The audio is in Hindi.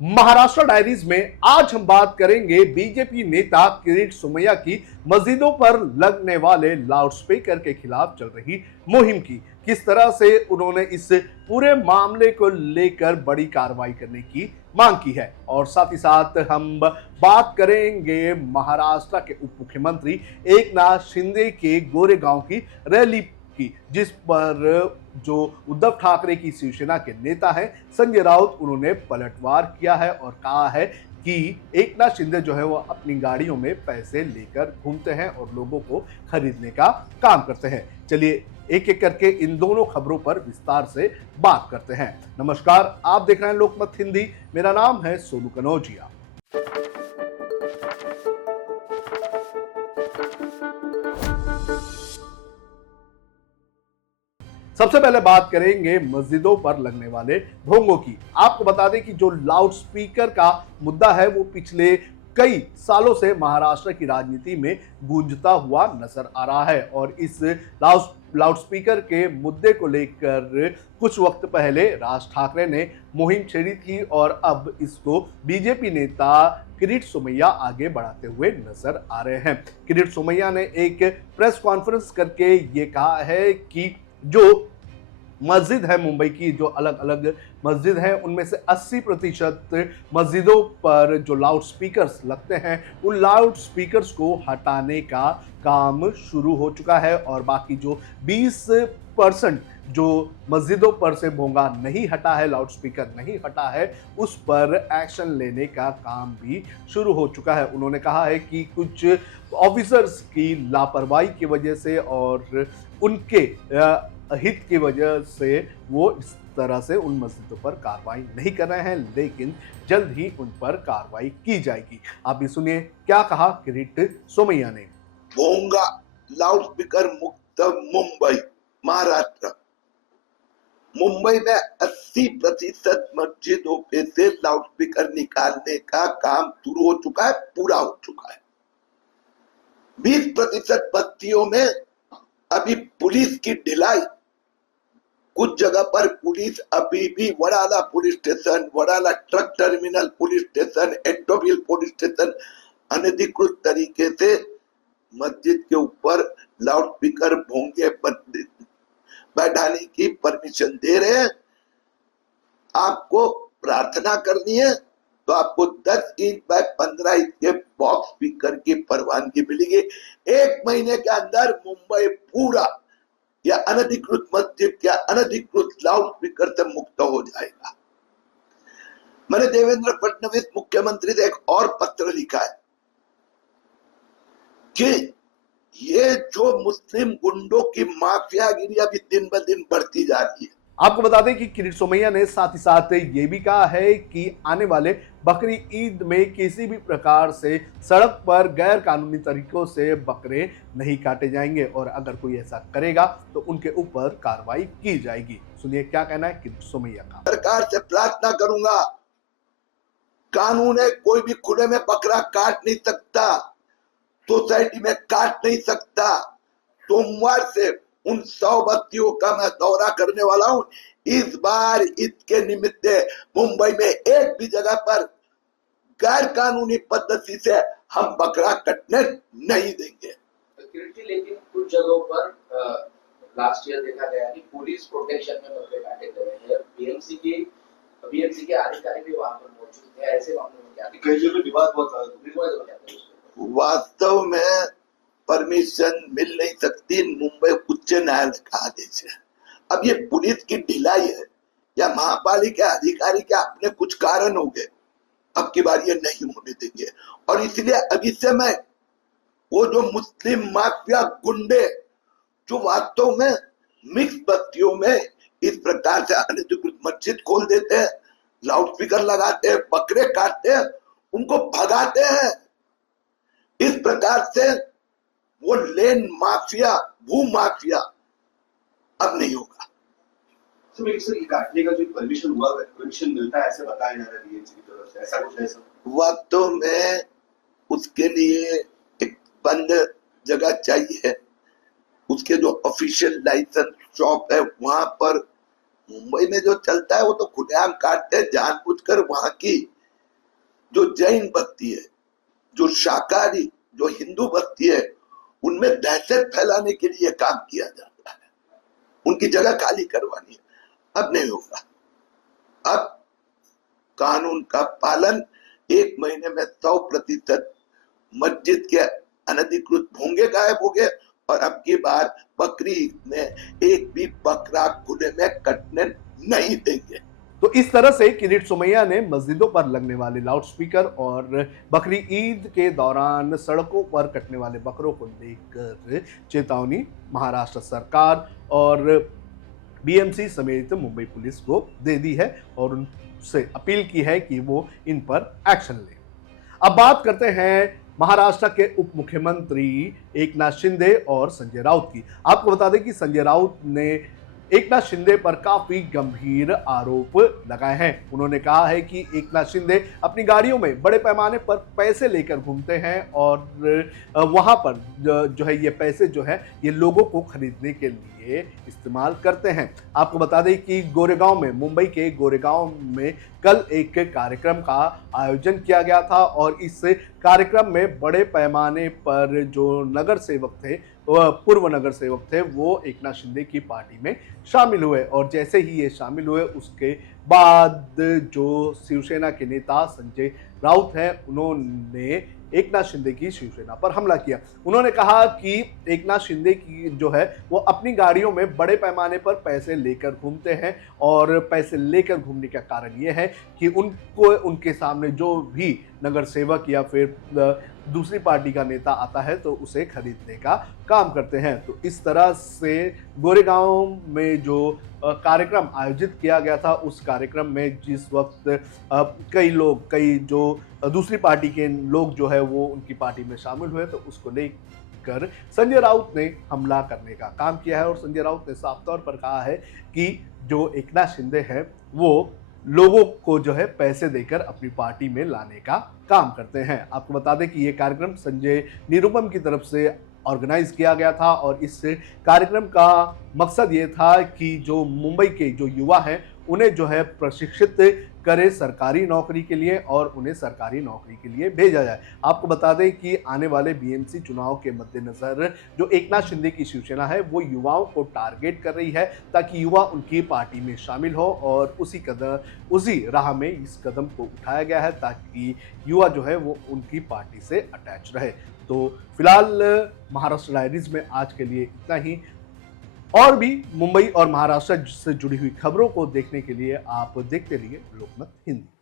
महाराष्ट्र डायरीज में आज हम बात करेंगे बीजेपी नेता किरीट सोमैया की मस्जिदों पर लगने वाले लाउडस्पीकर के खिलाफ चल रही मुहिम की। किस तरह से उन्होंने इस पूरे मामले को लेकर बड़ी कार्रवाई करने की मांग की है, और साथ ही साथ हम बात करेंगे महाराष्ट्र के उप मुख्यमंत्री एकनाथ शिंदे के गोरेगांव की रैली की, जिस पर जो उद्धव ठाकरे की शिवसेना के नेता हैं संजय राउत, उन्होंने पलटवार किया है और कहा है कि एकनाथ शिंदे जो है वो अपनी गाड़ियों में पैसे लेकर घूमते हैं और लोगों को खरीदने का काम करते हैं। चलिए एक एक करके इन दोनों खबरों पर विस्तार से बात करते हैं। नमस्कार, आप देख रहे हैं लोकमत हिंदी। मेरा नाम है सोनू कनौजिया। सबसे पहले बात करेंगे मस्जिदों पर लगने वाले भोंगों की। आपको बता दें कि जो लाउड स्पीकर का मुद्दा है वो पिछले कई सालों से महाराष्ट्र की राजनीति में गूंजता हुआ नजर आ रहा है, और इस लाउड स्पीकर के मुद्दे को लेकर कुछ वक्त पहले राज ठाकरे ने मुहिम छेड़ी थी, और अब इसको बीजेपी नेता किरीट सोमैया आगे बढ़ाते हुए नजर आ रहे हैं। किरीट सोमैया ने एक प्रेस कॉन्फ्रेंस करके ये कहा है कि जो मस्जिद है मुंबई की, जो अलग अलग मस्जिद है, उनमें से 80% मस्जिदों पर जो लाउड स्पीकर्स लगते हैं उन लाउड स्पीकर्स को हटाने का काम शुरू हो चुका है, और बाकी जो 20% जो मस्जिदों पर से भोंगा नहीं हटा है, लाउड स्पीकर नहीं हटा है, उस पर एक्शन लेने का काम भी शुरू हो चुका है। उन्होंने कहा है कि कुछ ऑफिसर्स की लापरवाही की वजह से और उनके हित की वजह से वो इस तरह से उन मस्जिदों पर कार्रवाई नहीं कर रहे हैं, लेकिन जल्द ही उन पर कार्रवाई की जाएगी। आप भी सुनिए क्या कहा किरीट सोमैया ने। भोंगा लाउड स्पीकर मुक्त मुंबई, महाराष्ट्र। मुंबई में 80% मस्जिदों पे से लाउड स्पीकर निकालने का काम शुरू हो चुका है, पूरा हो चुका है। 20% बस्तियों में अभी पुलिस की ढिलाई, कुछ जगह पर पुलिस अभी भी Wadala police station, Wadala truck terminal police station, एटोबिल पुलिस स्टेशन अनधिकृत तरीके से मस्जिद के ऊपर लाउड स्पीकर भोंगे बैठाने की परमिशन दे रहे हैं। आपको प्रार्थना करनी है तो आपको 10 इंच बाय 15 इंच के बॉक्स स्पीकर की परवानगी मिलेगी। 1 महीने के अंदर मुंबई पूरा या अनधिकृत मस्जिद या अनधिकृत लाउड स्पीकर से मुक्त हो जाएगा। मैंने देवेंद्र फडणवीस मुख्यमंत्री से एक और पत्र लिखा है कि ये जो मुस्लिम गुंडों की माफियागिरी अभी दिन ब दिन बढ़ती जा रही है। आपको बता दें कि किरीट सोमैया ने साथ ही साथ ये भी कहा है कि आने वाले बकरी ईद में किसी भी प्रकार से सड़क पर गैर कानूनी तरीकों से बकरे नहीं काटे जाएंगे, और अगर कोई ऐसा करेगा तो उनके ऊपर कार्रवाई की जाएगी। सुनिए क्या कहना है किरीट सोमैया का। सरकार से प्रार्थना करूंगा, कानून है, कोई भी खुले में बकरा काट नहीं सकता, सोसाइटी में काट नहीं सकता। सोमवार से उन 100 बस्तियों का मैं दौरा करने वाला हूं। इस बार इसके निमित्त मुंबई में एक भी जगह पर गैर कानूनी पद्धति से हम बकरा कटने नहीं देंगे। लेकिन कुछ जगहों पर लास्ट ईयर देखा गया कि पुलिस प्रोटेक्शन में बकरे काटे गए हैं। बीएमसी के अधिकारी भी वहां पर मौजूद थे। ऐसे मामलों में क्या कई जगह विवाद बहुत वास्तव में परमिशन मिल नहीं सकती, मुंबई उच्च न्यायालय का आदेश है। अब ये पुलिस की ढिलाई है या महापालिका अधिकारी के अपने कुछ कारण हो गए, अब की बार ये नहीं होने देंगे। और इसलिए अभी से मैं वो जो मुस्लिम माफिया गुंडे जो वास्तव में मिक्स बस्तियों में इस प्रकार से अनधिकृत मस्जिद खोल देते हैं, लाउड स्पीकर लगाते हैं, बकरे काटते हैं, उनको भगाते हैं। इस प्रकार से वो लेन माफिया, भू माफिया अब नहीं होगा। काटने का जो परमिशन हुआ, परमिशन मिलता है ऐसे बताया जा रहा है बीएमसी की तरफ से, ऐसा कुछ है सर? वास्तव में उसके लिए एक बंद जगह चाहिए। उसके जो ऑफिशियल लाइसेंस शॉप है वहां पर मुंबई में जो चलता है वो तो खुलेआम काटते हैं जानबूझकर। वहां की जो जैन बस्ती है, जो शाकाहारी, जो हिंदू बस्ती है, उनमें दहशत फैलाने के लिए काम किया जाता है। उनकी जगह खाली करवानी है। अब नहीं होगा। अब कानून का पालन 1 महीने में 100% मस्जिद के अनधिकृत भोंगे गायब हो गए और अब की बार बकरी ईद में एक भी बकरा खुले में कटने नहीं देंगे। तो इस तरह से किरीट सोमैया ने मस्जिदों पर लगने वाले लाउडस्पीकर और बकरी ईद के दौरान सड़कों पर कटने वाले बकरों को लेकर चेतावनी महाराष्ट्र सरकार और बीएमसी समेत मुंबई पुलिस को दे दी है और उनसे अपील की है कि वो इन पर एक्शन ले। अब बात करते हैं महाराष्ट्र के उप मुख्यमंत्री एकनाथ शिंदे और संजय राउत की। आपको बता दें कि संजय राउत ने एकनाथ शिंदे पर काफी गंभीर आरोप लगाए हैं। उन्होंने कहा है कि एकनाथ शिंदे अपनी गाड़ियों में बड़े पैमाने पर पैसे लेकर घूमते हैं और वहां पर जो है ये पैसे जो है ये लोगों को खरीदने के लिए इस्तेमाल करते हैं। आपको बता दें कि गोरेगांव में, मुंबई के गोरेगांव में कल एक कार्यक्रम का आयोजन किया गया था और इस कार्यक्रम में बड़े पैमाने पर जो नगर सेवक थे, पूर्व नगर सेवक थे, वो एकनाथ शिंदे की पार्टी में शामिल हुए और जैसे ही ये शामिल हुए उसके बाद जो शिवसेना के नेता संजय राउत हैं, उन्होंने एकनाथ शिंदे की शिवसेना पर हमला किया। उन्होंने कहा कि एकनाथ शिंदे की जो है वो अपनी गाड़ियों में बड़े पैमाने पर पैसे लेकर घूमते हैं और पैसे लेकर घूमने का कारण ये है कि उनको उनके सामने जो भी नगर सेवक या फिर दूसरी पार्टी का नेता आता है तो उसे खरीदने का काम करते हैं। तो इस तरह से गोरेगांव में जो कार्यक्रम आयोजित किया गया था, उस कार्यक्रम में जिस वक्त कई जो दूसरी पार्टी के लोग जो है वो उनकी पार्टी में शामिल हुए तो उसको लेकर संजय राउत ने हमला करने का काम किया है और संजय राउत ने साफ तौर पर कहा है कि जो एकनाथ शिंदे हैं वो लोगों को जो है पैसे देकर अपनी पार्टी में लाने का काम करते हैं। आपको बता दें कि ये कार्यक्रम संजय निरुपम की तरफ से ऑर्गेनाइज किया गया था और इस कार्यक्रम का मकसद ये था कि जो मुंबई के जो युवा हैं उन्हें जो है प्रशिक्षित करे सरकारी नौकरी के लिए और उन्हें सरकारी नौकरी के लिए भेजा जाए। आपको बता दें कि आने वाले बीएमसी चुनाव के मद्देनजर जो एकनाथ शिंदे की शिवसेना है वो युवाओं को टारगेट कर रही है ताकि युवा उनकी पार्टी में शामिल हो और उसी राह में इस कदम को उठाया गया है ताकि युवा जो है वो उनकी पार्टी से अटैच रहे। तो फिलहाल महाराष्ट्र डायरीज में आज के लिए इतना ही। और भी मुंबई और महाराष्ट्र से जुड़ी हुई खबरों को देखने के लिए आप देखते रहिए लोकमत हिंदी।